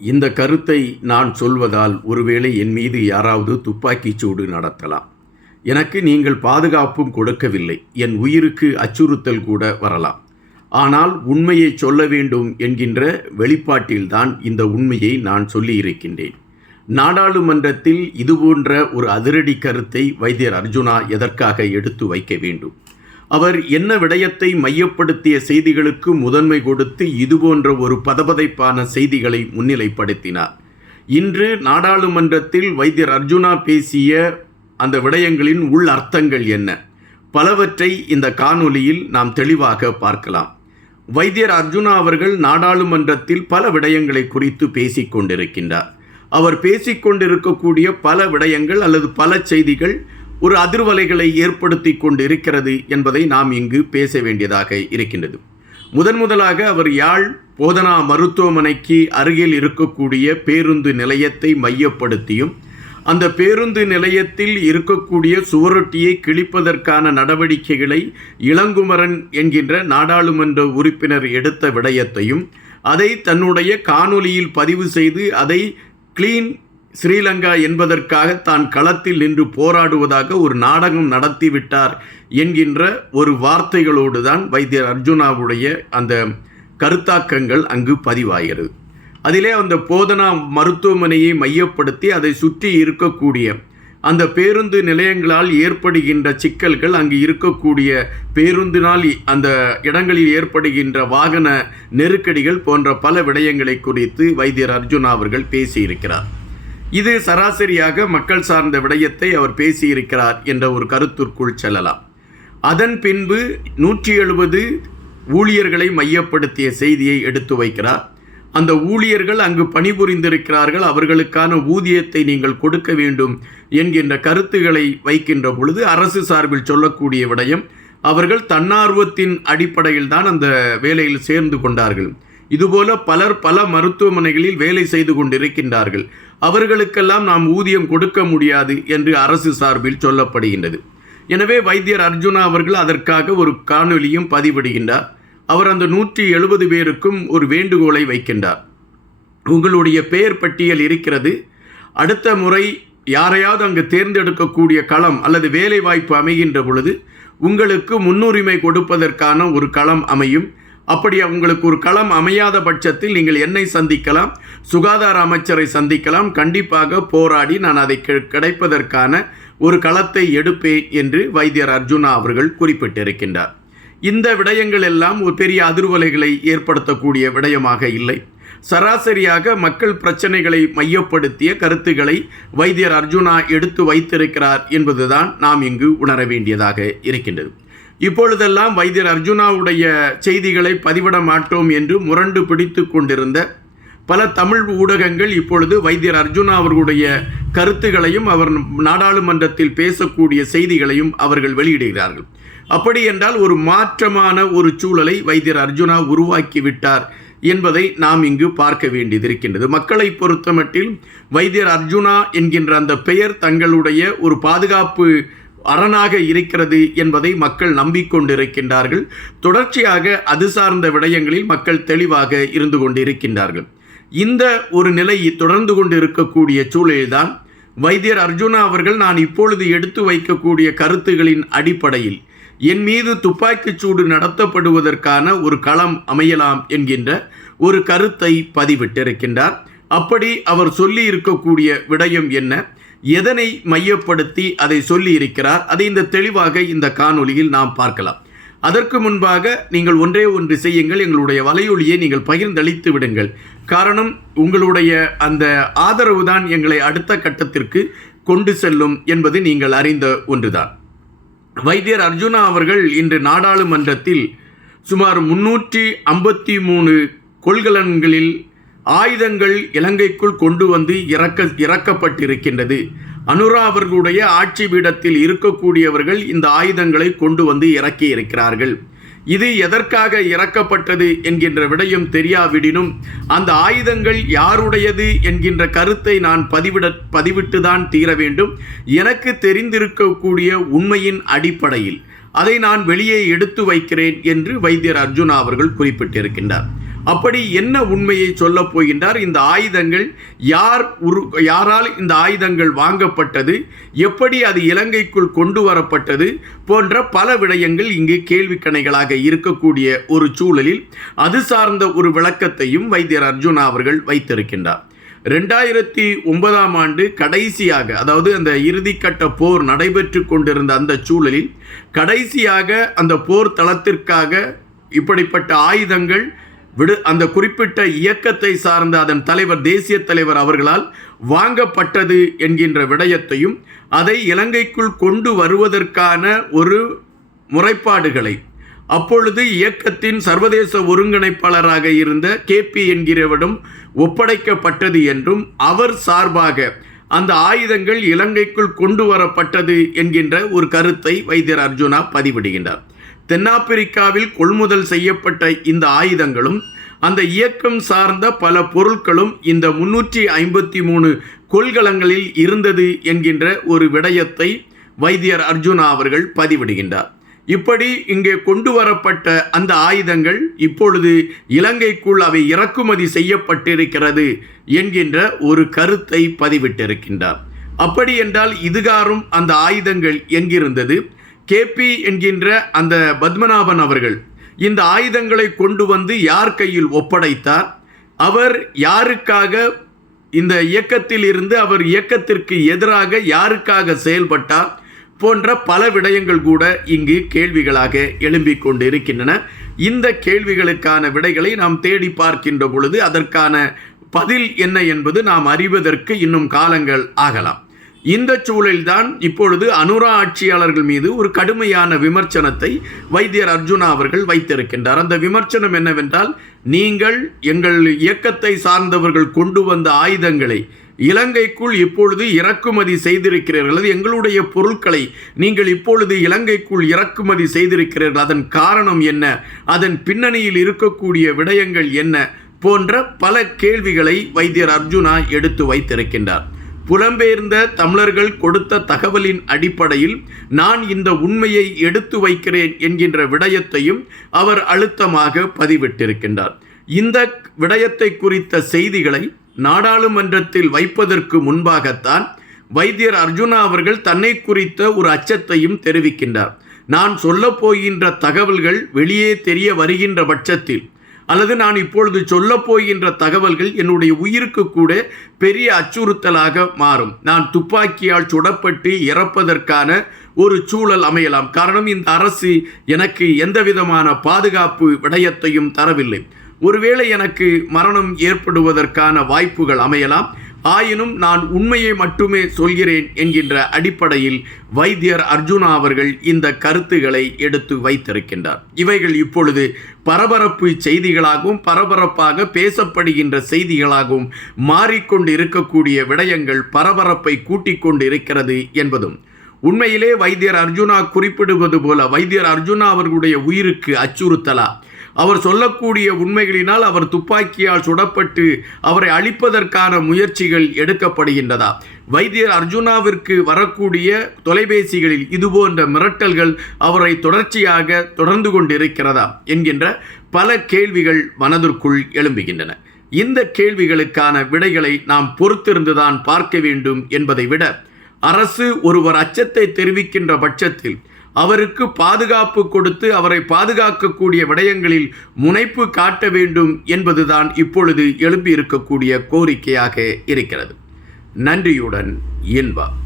இந்த கருத்தை நான் சொல்வதால் ஒருவேளை என் மீது யாராவது துப்பாக்கிச் சூடு நடத்தலாம். எனக்கு நீங்கள் பாதுகாப்பும் கொடுக்கவில்லை. என் உயிருக்கு அச்சுறுத்தல் கூட வரலாம். ஆனால் உண்மையை சொல்ல வேண்டும் என்கின்ற வெளிப்பாட்டில்தான் இந்த உண்மையை நான் சொல்லியிருக்கின்றேன். நாடாளுமன்றத்தில் இதுபோன்ற ஒரு அதிரடி கருத்தை வைத்தியர் அர்ஜுனா எதற்காக எடுத்து வைக்க வேண்டும்? அவர் என்ன விடயத்தை மையப்படுத்திய செய்திகளுக்கு முதன்மை கொடுத்து இதுபோன்ற ஒரு பதபதைப்பான செய்திகளை முன்னிலைப்படுத்தினார். இன்று நாடாளுமன்றத்தில் வைத்தியர் அர்ஜுனா பேசிய அந்த விடயங்களின் உள் அர்த்தங்கள் என்ன? பலவற்றை இந்த காணொலியில் நாம் தெளிவாக பார்க்கலாம். வைத்தியர் அர்ஜுனா அவர்கள் நாடாளுமன்றத்தில் பல விடயங்களை குறித்து பேசிக் கொண்டிருக்கின்றார் அவர் பேசிக்கொண்டிருக்கக்கூடிய பல விடயங்கள் அல்லது பல செய்திகள் ஒரு அதிர்வலைகளை ஏற்படுத்தி கொண்டு இருக்கிறது என்பதை நாம் இங்கு பேச வேண்டியதாக இருக்கின்றது. முதன் முதலாக அவர் யாழ் போதனா மருத்துவமனைக்கு அருகில் இருக்கக்கூடிய பேருந்து நிலையத்தை மையப்படுத்தியும் அந்த பேருந்து நிலையத்தில் இருக்கக்கூடிய சுவரொட்டியை கிழிப்பதற்கான நடவடிக்கைகளை இளங்குமரன் என்கின்ற நாடாளுமன்ற உறுப்பினர் எடுத்த விடயத்தையும் அதை தன்னுடைய காணொலியில் பதிவு செய்து அதை கிளீன் ஸ்ரீலங்கா என்பதற்காக தான் களத்தில் நின்று போராடுவதாக ஒரு நாடகம் நடத்திவிட்டார் என்கின்ற ஒரு வார்த்தைகளோடு தான் வைத்தியர் அர்ஜுனாவுடைய அந்த கருத்தாக்கங்கள் அங்கு பதிவாகிறது. அதிலே அந்த போதனா மருத்துவமனையை மையப்படுத்தி அதை சுற்றி இருக்கக்கூடிய அந்த பேருந்து நிலையங்களால் ஏற்படுகின்ற சிக்கல்கள் அங்கு இருக்கக்கூடிய பேருந்தினால் அந்த இடங்களில் ஏற்படுகின்ற வாகன நெருக்கடிகள் போன்ற பல விடயங்களை குறித்து வைத்தியர் அர்ஜுனா அவர்கள் பேசியிருக்கிறார். இது சராசரியாக மக்கள் சார்ந்த விடயத்தை அவர் பேசியிருக்கிறார் என்ற ஒரு கருத்திற்குள் செல்லலாம். அதன் பின்பு நூற்றி எழுபது ஊழியர்களை மையப்படுத்திய செய்தியை எடுத்து வைக்கிறார். அந்த ஊழியர்கள் அங்கு பணிபுரிந்திருக்கிறார்கள். அவர்களுக்கான ஊதியத்தை நீங்கள் கொடுக்க வேண்டும் என்கின்ற கருத்துக்களை வைக்கின்ற பொழுது அரசு சார்பில் சொல்லக்கூடிய விடயம் அவர்கள் தன்னார்வத்தின் அடிப்படையில் தான் அந்த வேலையில் சேர்ந்து கொண்டார்கள். இதுபோல பலர் பல மருத்துவமனைகளில் வேலை செய்து கொண்டிருக்கின்றார்கள். அவர்களுக்கெல்லாம் நாம் ஊதியம் கொடுக்க முடியாது என்று அரசு சார்பில் சொல்லப்படுகின்றது. எனவே வைத்தியர் அர்ஜுனா அவர்கள் அதற்காக ஒரு காணொலியும் பதிவிடுகின்றார். அவர் அந்த நூற்றி எழுபது பேருக்கும் ஒரு வேண்டுகோளை வைக்கின்றார். உங்களுடைய பெயர் பட்டியல் இருக்கிறது. அடுத்த முறை யாரையாவது அங்கு தேர்ந்தெடுக்கக்கூடிய களம் அல்லது வேலை வாய்ப்பு அமைகின்ற பொழுது உங்களுக்கு முன்னுரிமை கொடுப்பதற்கான ஒரு களம் அமையும். அப்படி உங்களுக்கு ஒரு களம் அமையாத பட்சத்தில் நீங்கள் என்னை சந்திக்கலாம் சுகாதார அமைச்சரை சந்திக்கலாம். கண்டிப்பாக போராடி நான் அதை கிடைப்பதற்கான ஒரு களத்தை எடுப்பேன் என்று வைத்தியர் அர்ஜுனா அவர்கள் குறிப்பிட்டிருக்கின்றார். இந்த விடயங்கள் எல்லாம் ஒரு பெரிய அதிர்வலைகளை ஏற்படுத்தக்கூடிய விடயமாக இல்லை. சராசரியாக மக்கள் பிரச்சனைகளை மையப்படுத்திய கருத்துக்களை வைத்தியர் அர்ஜுனா எடுத்து வைத்திருக்கிறார் என்பதுதான் நாம் இங்கு உணர வேண்டியதாக இருக்கின்றது. இப்பொழுதெல்லாம் வைத்தியர் அர்ஜுனாவுடைய செய்திகளை பதிவிட மாட்டோம் என்று முரண்டு பிடித்து கொண்டிருந்த பல தமிழ் ஊடகங்கள் இப்பொழுது வைத்தியர் அர்ஜுனா அவர்களுடைய கருத்துகளையும் அவர் நாடாளுமன்றத்தில் பேசக்கூடிய செய்திகளையும் அவர்கள் வெளியிடுகிறார்கள். அப்படி என்றால் ஒரு மாற்றமான ஒரு சூழலை வைத்தியர் அர்ஜுனா உருவாக்கி விட்டார் என்பதை நாம் இங்கு பார்க்க வேண்டியது இருக்கின்றது மக்களை பொறுத்தமட்டில் வைத்தியர் அர்ஜுனா என்கின்ற அந்த பெயர் தங்களுடைய ஒரு பாதுகாப்பு அரணாக இருக்கிறது என்பதை மக்கள் நம்பிக்கொண்டிருக்கின்றார்கள். தொடர்ச்சியாக அது சார்ந்த விடயங்களில் மக்கள் தெளிவாக இருந்து கொண்டிருக்கின்றார்கள். இந்த ஒரு நிலை தொடர்ந்து கொண்டு இருக்கக்கூடிய சூழலில்தான் வைத்தியர் அர்ஜுனா அவர்கள் நான் இப்பொழுது எடுத்து வைக்கக்கூடிய கருத்துகளின் அடிப்படையில் என் மீது துப்பாக்கிச் சூடு நடத்தப்படுவதற்கான ஒரு களம் அமையலாம் என்கின்ற ஒரு கருத்தை பதிவிட்டிருக்கின்றார். அப்படி அவர் சொல்லி இருக்கக்கூடிய விடயம் என்ன? எதனை மையப்படுத்தி அதை சொல்லி இருக்கிறார் அதை இந்த தெளிவாக இந்த காணொலியில் நாம் பார்க்கலாம். அதற்கு முன்பாக நீங்கள் ஒன்றே ஒன்று செய்யுங்கள் எங்களுடைய வலையொலியை நீங்கள் பகிர்ந்தளித்து விடுங்கள். காரணம் உங்களுடைய அந்த ஆதரவு தான் எங்களை அடுத்த கட்டத்திற்கு கொண்டு செல்லும் என்பது நீங்கள் அறிந்த ஒன்றுதான். வைத்தியர் அர்ஜுனா அவர்கள் இன்று நாடாளுமன்றத்தில் சுமார் முன்னூற்றி ஐம்பத்தி மூணு கொள்கலன்களில் ஆயுதங்கள் இலங்கைக்குள் கொண்டு வந்து இறக்க இறக்கப்பட்டிருக்கின்றது. அனுரா அவர்களுடைய ஆட்சி பீடத்தில் இருக்கக்கூடியவர்கள் இந்த ஆயுதங்களை கொண்டு வந்து இறக்கி இருக்கிறார்கள் இது எதற்காக இறக்கப்பட்டது என்கின்ற விடயம் தெரியாவிடினும் அந்த ஆயுதங்கள் யாருடையது என்கின்ற கருத்தை நான் பதிவிட பதிவிட்டுதான் தீர வேண்டும். எனக்கு தெரிந்திருக்கக்கூடிய உண்மையின் அடிப்படையில் அதை நான் வெளியே எடுத்து வைக்கிறேன் என்று வைத்தியர் அர்ஜுனா அவர்கள் குறிப்பிட்டிருக்கின்றார். அப்படி என்ன உண்மையை சொல்லப் போகின்றார்? இந்த ஆயுதங்கள் யார் உரு யாரால் இந்த ஆயுதங்கள் வாங்கப்பட்டது? எப்படி அது இலங்கைக்குள் கொண்டு வரப்பட்டது? போன்ற பல விடயங்கள் இங்கு கேள்விக்கணைகளாக இருக்கக்கூடிய ஒரு சூழலில் அது சார்ந்த ஒரு விளக்கத்தையும் வைத்தியர் அர்ஜுனா அவர்கள் வைத்திருக்கின்றார். ரெண்டாயிரத்தி ஒன்பதாம் ஆண்டு கடைசியாக அதாவது அந்த இறுதிக்கட்ட போர் நடைபெற்று கொண்டிருந்த அந்த சூழலில் கடைசியாக அந்த போர் தளத்திற்காக இப்படிப்பட்ட ஆயுதங்கள் விடு அந்த குறிப்பிட்ட இயக்கத்தை சார்ந்த அதன் தலைவர் தேசிய தலைவர் அவர்களால் வாங்கப்பட்டது என்கின்ற விடயத்தையும் அதை இலங்கைக்குள் கொண்டு வருவதற்கான ஒரு முறைப்பாடுகளை அப்பொழுது இயக்கத்தின் சர்வதேச ஒருங்கிணைப்பாளராக இருந்த கேபி என்கிறவரிடம் ஒப்படைக்கப்பட்டது என்றும் அவர் சார்பாக அந்த ஆயுதங்கள் இலங்கைக்குள் கொண்டு வரப்பட்டது என்கின்ற ஒரு கருத்தை வைத்தியர் அர்ஜுனா பதிவிடுகின்றார். தென்னாப்பிரிக்காவில் கொள்முதல் செய்யப்பட்ட இந்த ஆயுதங்களும் அந்த இயக்கம் சார்ந்த பல பொருட்களும் இந்த முன்னூற்றி ஐம்பத்தி மூணு கொள்கலங்களில் இருந்தது என்கின்ற ஒரு விடயத்தை வைத்தியர் அர்ஜுனா அவர்கள் பதிவிடுகின்றார். இப்படி இங்கே கொண்டு வரப்பட்ட அந்த ஆயுதங்கள் இப்பொழுது இலங்கைக்குள் அவை இறக்குமதி செய்யப்பட்டிருக்கிறது என்கின்ற ஒரு கருத்தை பதிவிட்டிருக்கின்றார். அப்படி என்றால் இதுகாரும் அந்த ஆயுதங்கள் எங்கிருந்தது? கேபி என்கின்ற அந்த பத்மநாபன் அவர்கள் இந்த ஆயுதங்களை கொண்டு வந்து யார் கையில் ஒப்படைத்தார்? அவர் யாருக்காக இந்த இயக்கத்தில் இருந்து அவர் இயக்கத்திற்கு எதிராக யாருக்காக செயல்பட்டார் போன்ற பல விடயங்கள் கூட இங்கு கேள்விகளாக எழும்பிக் கொண்டு இருக்கின்றன இந்த கேள்விகளுக்கான விடைகளை நாம் தேடி பார்க்கின்ற பொழுது அதற்கான பதில் என்ன என்பது நாம் அறிவதற்கு இன்னும் காலங்கள் ஆகலாம். இந்த சூழலில்தான் இப்பொழுது அனுரா ஆட்சியாளர்கள் மீது ஒரு கடுமையான விமர்சனத்தை வைத்தியர் அர்ஜுனா அவர்கள் வைத்திருக்கின்றார். அந்த விமர்சனம் என்னவென்றால் நீங்கள் எங்கள் இயக்கத்தை சார்ந்தவர்கள் கொண்டு வந்த ஆயுதங்களை இலங்கைக்குள் இப்பொழுது இறக்குமதி செய்திருக்கிறீர்கள். அது எங்களுடைய பொருட்களை நீங்கள் இப்பொழுது இலங்கைக்குள் இறக்குமதி செய்திருக்கிறீர்கள். அதன் காரணம் என்ன? அதன் பின்னணியில் இருக்கக்கூடிய விடயங்கள் என்ன? போன்ற பல கேள்விகளை வைத்தியர் அர்ஜுனா எடுத்து வைத்திருக்கின்றார். புலம்பெயர்ந்த தமிழர்கள் கொடுத்த தகவலின் அடிப்படையில் நான் இந்த உண்மையை எடுத்து வைக்கிறேன் என்கின்ற விடயத்தையும் அவர் அழுத்தமாக பதிவிட்டிருக்கின்றார். இந்த விடயத்தை குறித்த செய்திகளை நாடாளுமன்றத்தில் வைப்பதற்கு முன்பாகத்தான் வைத்தியர் அர்ஜுனா அவர்கள் தன்னை குறித்த ஒரு அச்சத்தையும் தெரிவிக்கின்றார். நான் சொல்லப் போகின்ற தகவல்கள் வெளியே தெரிய வருகின்ற பட்சத்தில் அல்லது நான் இப்பொழுது சொல்லப் போகின்ற தகவல்கள் என்னுடைய உயிருக்கு கூட பெரிய அச்சுறுத்தலாக மாறும். நான் துப்பாக்கியால் சுடப்பட்டு இறப்பதற்கான ஒரு சூழல் அமையலாம். காரணம் இந்த அரசு எனக்கு எந்த விதமான பாதுகாப்பு விடயத்தையும் தரவில்லை. ஒருவேளை எனக்கு மரணம் ஏற்படுவதற்கான வாய்ப்புகள் அமையலாம். ஆயினும் நான் உண்மையை மட்டுமே சொல்கிறேன் என்கின்ற அடிப்படையில் வைத்தியர் அர்ஜுனா அவர்கள் இந்த கருத்துக்களை எடுத்து வைத்திருக்கின்றார். இவைகள் இப்பொழுது பரபரப்பு செய்திகளாகவும் பரபரப்பாக பேசப்படுகின்ற செய்திகளாகவும் மாறிக்கொண்டு இருக்கக்கூடிய விடயங்கள் பரபரப்பை கூட்டிக் கொண்டு இருக்கிறது என்பதும் உண்மையிலே வைத்தியர் அர்ஜுனா குறிப்பிடுவது போல வைத்தியர் அர்ஜுனா அவர்களுடைய உயிருக்கு அச்சுறுத்தலா? அவர் சொல்லக்கூடிய உண்மைகளினால் அவர் துப்பாக்கியால் சுடப்பட்டு அவரை அழிப்பதற்கான முயற்சிகள் எடுக்கப்படுகின்றதா? வைத்தியர் அர்ஜுனாவிற்கு வரக்கூடிய தொலைபேசிகளில் இதுபோன்ற மிரட்டல்கள் அவரை தொடர்ச்சியாக தொடர்ந்து கொண்டிருக்கிறதா? என்கின்ற பல கேள்விகள் மனதிற்குள் எழும்புகின்றன. இந்த கேள்விகளுக்கான விடைகளை நாம் பொறுத்திருந்துதான் பார்க்க வேண்டும் என்பதை விட அரசு ஒருவர் அச்சத்தை தெரிவிக்கின்ற பட்சத்தில் அவருக்கு பாதுகாப்பு கொடுத்து அவரை பாதுகாக்கக்கூடிய விடயங்களில் முனைப்பு காட்ட வேண்டும் என்பதுதான் இப்பொழுது எழும்பியிருக்கக்கூடிய கோரிக்கையாக இருக்கிறது. நன்றியுடன் இன்பா